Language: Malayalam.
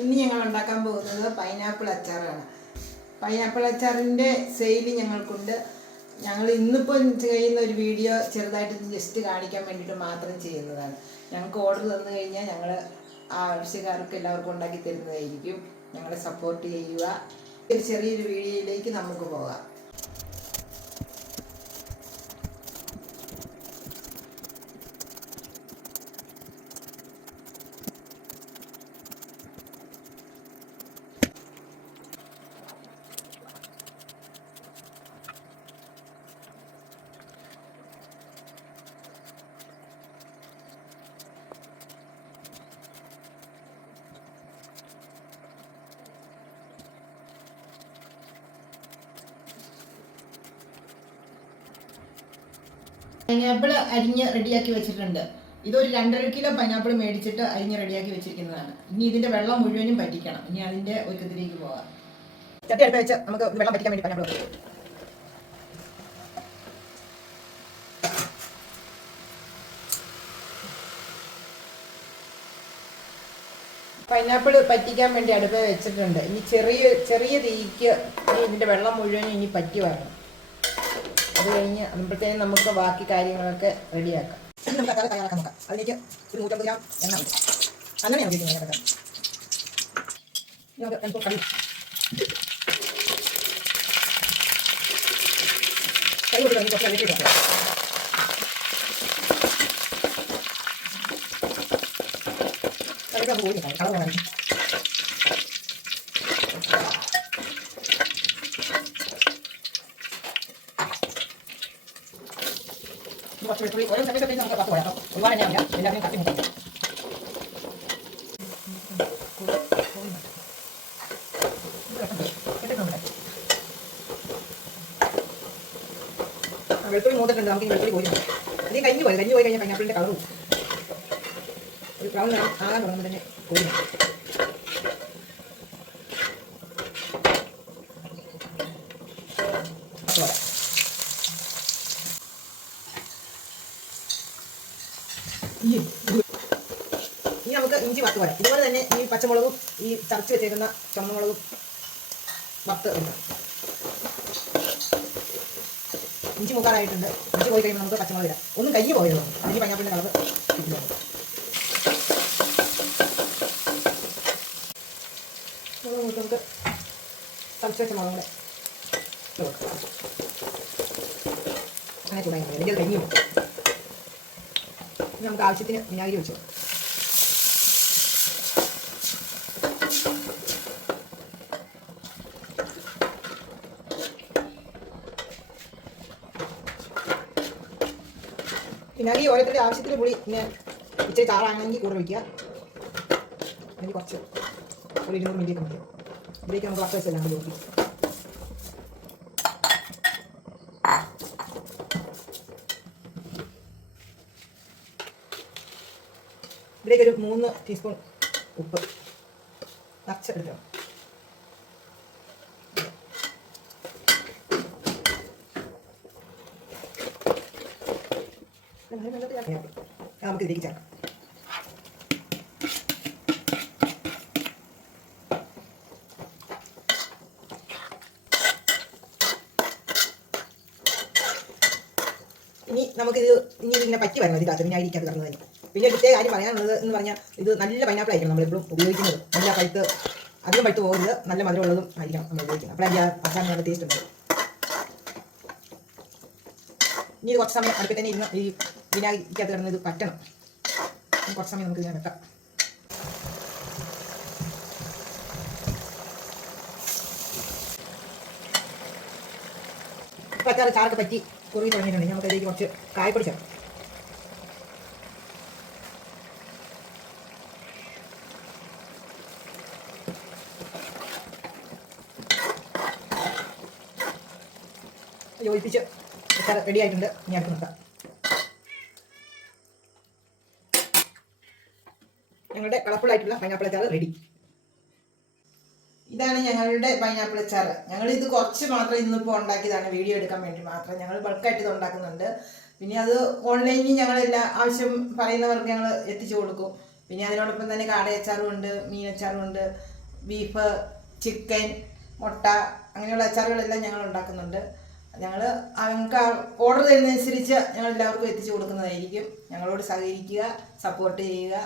ഇന്ന് ഞങ്ങൾ ഉണ്ടാക്കാൻ പോകുന്നത് പൈനാപ്പിൾ അച്ചാറാണ്. പൈനാപ്പിൾ അച്ചാറിൻ്റെ സെയിൽ ഞങ്ങൾക്കുണ്ട്. ഞങ്ങൾ ഇന്നിപ്പോൾ ചെയ്യുന്ന ഒരു വീഡിയോ ചെറുതായിട്ട് ജസ്റ്റ് കാണിക്കാൻ വേണ്ടിയിട്ട് മാത്രം ചെയ്യുന്നതാണ്. ഞങ്ങൾക്ക് ഓർഡർ തന്നു കഴിഞ്ഞാൽ ഞങ്ങൾ ആവശ്യക്കാർക്ക് എല്ലാവർക്കും ഉണ്ടാക്കി തരുന്നതായിരിക്കും. ഞങ്ങളെ സപ്പോർട്ട് ചെയ്യുക. ഒരു ചെറിയൊരു വീഡിയോയിലേക്ക് നമുക്ക് പോകാം. പൈനാപ്പിൾ അരിഞ്ഞ് റെഡിയാക്കി വെച്ചിട്ടുണ്ട്. ഇതൊരു 2.5 കിലോ പൈനാപ്പിൾ മേടിച്ചിട്ട് അരിഞ്ഞ് റെഡിയാക്കി വെച്ചിരിക്കുന്നതാണ്. ഇനി ഇതിന്റെ വെള്ളം മുഴുവനും പറ്റിക്കണം. ഇനി അതിന്റെ ഒരുക്കത്തിലേക്ക് പോകാം. ചട്ടി അടുപ്പ് വെച്ച് നമുക്ക് വെള്ളം പറ്റിക്കാൻ വേണ്ടി പൈനാപ്പിൾ പറ്റിക്കാൻ വേണ്ടി അടുപ്പ് വെച്ചിട്ടുണ്ട്. ഇനി ചെറിയ തീക്ക് ഇതിന്റെ വെള്ളം മുഴുവനും ഇനി പറ്റി വരണം. അത് കഴിഞ്ഞ് അപ്പോഴത്തേനും നമുക്ക് ബാക്കി കാര്യങ്ങളൊക്കെ റെഡിയാക്കാം. ഇനി നമുക്ക് അച്ചാർ തയ്യാറാക്കാൻ നോക്കാം. അതിലേക്ക് ഒരു 150 ഗ്രാം എണ്ണ മതി. അങ്ങനെയാണ് ഉപയോഗിക്കുന്നത്. നമുക്ക് കറി കൊടുത്ത് കുറച്ച് വെച്ചിട്ട് കറിക്ക് പോയി കളർ പോകാൻ കുറച്ച് വെളുത്തുള്ളി ഓരോ സമയത്ത് നമുക്ക് പത്ത് പോരാട്ടോ. ഒരുപാട് തന്നെയാവില്ല, എല്ലാവരെയും കത്തി മുട്ടാം. വെളുത്തുള്ളി മൂത്തിട്ടുണ്ട്. നമുക്ക് ഈ വെളുത്തുള്ളി പോയി അല്ലെങ്കിൽ കരിഞ്ഞു പോയി കഴിഞ്ഞാൽ പൈനാപ്പിളിൻ്റെ കളറും ഒരു ബ്രൗൺ നിറം ആകാൻ തുടങ്ങുമ്പോൾ തന്നെ പോയി. ഇനി നമുക്ക് ഇഞ്ചി വറുത്ത് പോരാം. ഇതുപോലെ തന്നെ ഈ പച്ചമുളകും ഈ ചതച്ച് വെച്ചേക്കുന്ന ചുമന്നുമുളകും വറുത്ത് ഇടണം. ഇഞ്ചി മൂക്കാറായിട്ടുണ്ട്. ഇഞ്ചി പോയി കഴിയുമ്പോൾ നമുക്ക് പച്ചമുളക് ഇടാം. ഒന്നും കരിഞ്ഞു പോയല്ലോ, അതിന് പൈനാപ്പിളിൻ്റെ കളർ കിട്ടില്ല. മുളക് നമുക്ക് ചതച്ച് വെച്ച മുളകും കൂടെ അങ്ങനെ ചൂടായി അല്ലെങ്കിൽ അത് കരിഞ്ഞു പോകും. ഇനി നമുക്ക് ആവശ്യത്തിന് വിനാഗിരി വെച്ചു. വിനാഗിരി ഓരോരുത്തരുടെ ആവശ്യത്തിന് പുളി പിന്നെ ഇച്ചിരി ചാറാണെങ്കിൽ കൂടുതൽ വയ്ക്കുക. അല്ലെങ്കിൽ കുറച്ച് ഒരു 200 മില്ലി മതി. ഇതിലേക്ക് നമുക്ക് വറുത്ത് വെച്ചെല്ലാം കൂടി നോക്കി ഇതിലേക്കൊരു 3 ടീസ്പൂൺ ഉപ്പ് നിറച്ചെടുക്കണം. നമുക്ക് ഇതിലേക്ക് ചേർക്കാം. ഇനി നമുക്കിത് ഇതിങ്ങനെ പറ്റി വരണം. ഇതിനകത്ത് വിനാഗിരിക്കകത്ത് കിടന്നതിന്. പിന്നെ ഒരു കാര്യം പറയാനുള്ളത് എന്ന് പറഞ്ഞാൽ ഇത് നല്ല പൈനാപ്പിൾ ആയിരിക്കണം നമ്മളെപ്പോഴും ഉപയോഗിക്കുന്നത്. നല്ല പഴുത്ത് അധികം പഴുത്ത് പോകരുത്, നല്ല മധുരമുള്ളതും ആയിരിക്കണം നമ്മൾ ഉപയോഗിക്കുന്നത്. അപ്പോൾ അതിൻ്റെ അച്ചാറിന് നല്ല ടേസ്റ്റ് ഉണ്ട്. ഇനി ഇത് കുറച്ച് സമയം അടുപ്പിൽ തന്നെ ഇരുന്ന് ഈ വിനാഗിരിക്കകത്ത് കിടന്ന് ഇത് പറ്റണം. കുറച്ച് സമയം നമുക്ക് ഇതിനെ വെക്കാം. ഇപ്പോൾ അച്ചാർ ചാറൊക്കെ പറ്റി കുറുകി തുടങ്ങിയിട്ടുണ്ടെങ്കിൽ നമുക്ക് അതിലേക്ക് കുറച്ച് കായപ്പൊടി ചേർക്കാം. യോജിപ്പിച്ച് അച്ചാർ റെഡി ആയിട്ടുണ്ട്. ഇനി അടുത്ത് നോക്കാം. ഞങ്ങളുടെ കളർഫുൾ ആയിട്ടുള്ള പൈനാപ്പിൾ അച്ചാർ റെഡി. ഇതാണ് ഞങ്ങളുടെ പൈനാപ്പിൾ അച്ചാർ. ഞങ്ങളിത് കുറച്ച് മാത്രം ഇന്നിപ്പോൾ ഉണ്ടാക്കിയതാണ്, വീഡിയോ എടുക്കാൻ വേണ്ടി മാത്രം. ഞങ്ങൾ ബൾക്കായിട്ട് ഇത് ഉണ്ടാക്കുന്നുണ്ട്. പിന്നെ അത് ഓൺലൈനിൽ ഞങ്ങളെല്ലാം ആവശ്യം പറയുന്നവർക്ക് ഞങ്ങൾ എത്തിച്ചു കൊടുക്കും. പിന്നെ അതിനോടൊപ്പം തന്നെ കാടയച്ചാറും ഉണ്ട്, മീനച്ചാറും ഉണ്ട്, ബീഫ്, ചിക്കൻ, മുട്ട അങ്ങനെയുള്ള അച്ചാറുകളെല്ലാം ഞങ്ങൾ ഉണ്ടാക്കുന്നുണ്ട്. ഞങ്ങൾ നിങ്ങൾക്ക് ഓർഡർ തരുന്നതനുസരിച്ച് ഞങ്ങൾ എല്ലാവർക്കും എത്തിച്ചു കൊടുക്കുന്നതായിരിക്കും. ഞങ്ങളോട് സഹകരിക്കുക, സപ്പോർട്ട് ചെയ്യുക.